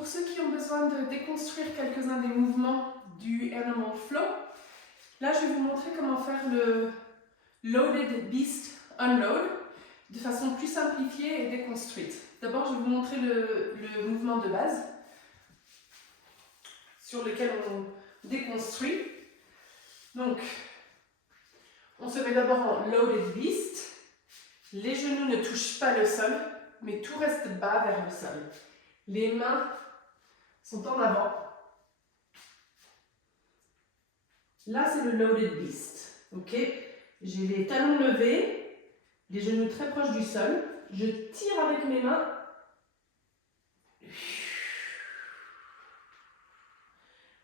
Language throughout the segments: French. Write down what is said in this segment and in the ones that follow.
Pour ceux qui ont besoin de déconstruire quelques-uns des mouvements du Animal Flow, là je vais vous montrer comment faire le Loaded Beast Unload de façon plus simplifiée et déconstruite. D'abord je vais vous montrer le mouvement de base sur lequel on déconstruit. Donc on se met d'abord en Loaded Beast, les genoux ne touchent pas le sol, mais tout reste bas vers le sol. Les mains sont en avant. Là, c'est le Loaded Beast. Ok, j'ai les talons levés, les genoux très proches du sol. Je tire avec mes mains.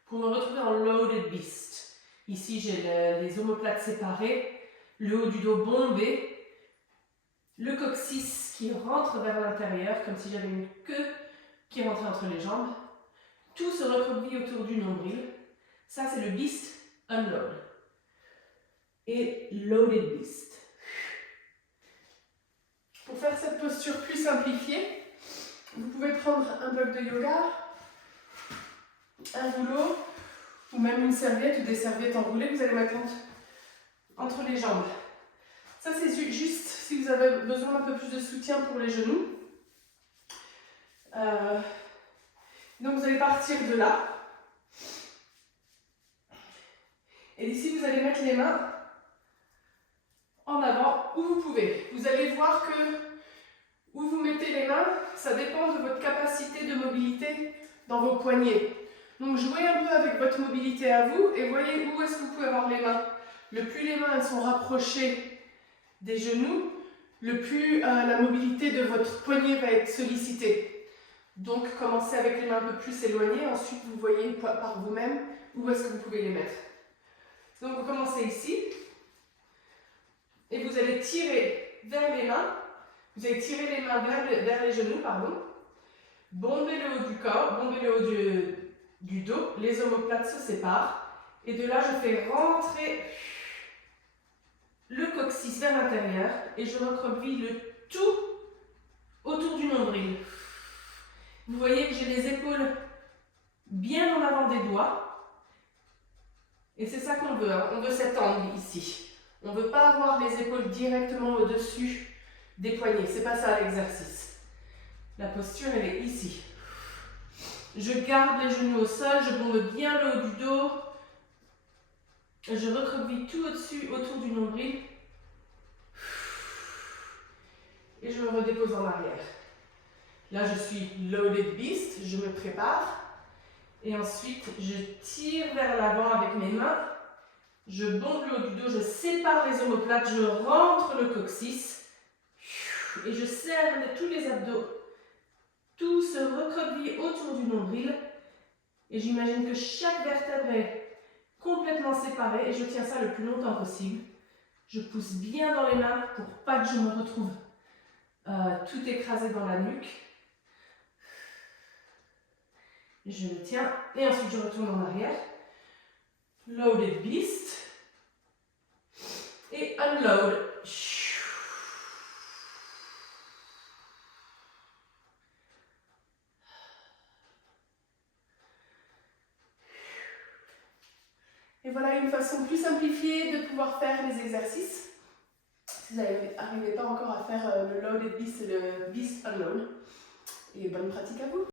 Pour me retrouver en Loaded Beast. Ici, j'ai les omoplates séparées, le haut du dos bombé, le coccyx qui rentre vers l'intérieur, comme si j'avais une queue qui rentrait entre les jambes. Tout se recroqueville autour du nombril. Ça, c'est le Beast Unload. Et Loaded Beast. Pour faire cette posture plus simplifiée, vous pouvez prendre un bloc de yoga, un rouleau, ou même une serviette ou des serviettes enroulées que vous allez mettre entre les jambes. Ça, c'est juste si vous avez besoin d'un peu plus de soutien pour les genoux. Donc, vous allez partir de là. Et ici, vous allez mettre les mains en avant où vous pouvez. Vous allez voir que où vous mettez les mains, ça dépend de votre capacité de mobilité dans vos poignets. Donc, jouez un peu avec votre mobilité à vous et voyez où est-ce que vous pouvez avoir les mains. Le plus les mains elles sont rapprochées des genoux, le plus la mobilité de votre poignet va être sollicitée. Donc, commencez avec les mains un peu plus éloignées. Ensuite, vous voyez par vous-même où est-ce que vous pouvez les mettre. Donc, vous commencez ici. Et vous allez tirer vers les mains. Vous allez tirer les mains vers les genoux, pardon. Bombez le haut du corps, bombez le haut du dos. Les omoplates se séparent. Et de là, je fais rentrer le coccyx vers l'intérieur. Et je recroqueville le tout autour du nombril. Vous voyez que j'ai les épaules bien en avant des doigts. Et c'est ça qu'on veut, hein. On veut cet angle ici. On ne veut pas avoir les épaules directement au-dessus des poignets. Ce n'est pas ça l'exercice. La posture, elle est ici. Je garde les genoux au sol, je bombe bien le haut du dos. Je recroqueville tout au-dessus, autour du nombril. Et je me redépose en arrière. Là, je suis Loaded Beast, je me prépare. Et ensuite, je tire vers l'avant avec mes mains. Je bombe le haut du dos, je sépare les omoplates, je rentre le coccyx. Et je serre tous les abdos. Tout se recroqueville autour du nombril. Et j'imagine que chaque vertèbre est complètement séparée. Et je tiens ça le plus longtemps possible. Je pousse bien dans les mains pour pas que je me retrouve tout écrasé dans la nuque. Je le tiens et ensuite je retourne en arrière. Loaded Beast. Et Unload. Et voilà une façon plus simplifiée de pouvoir faire les exercices. Si vous n'arrivez pas encore à faire le Loaded Beast et le Beast Unload. Et bonne pratique à vous!